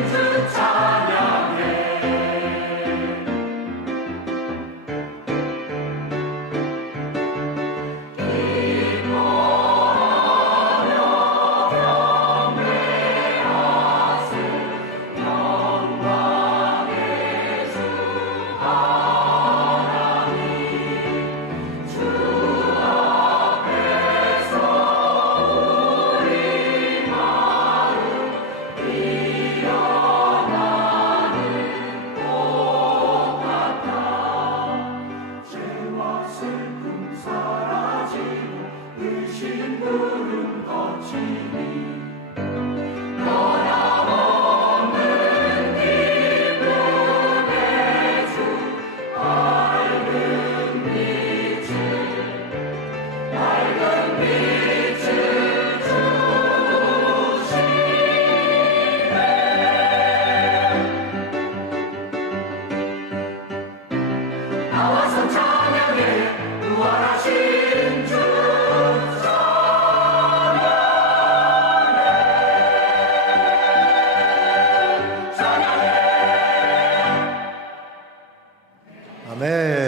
It's Siebie.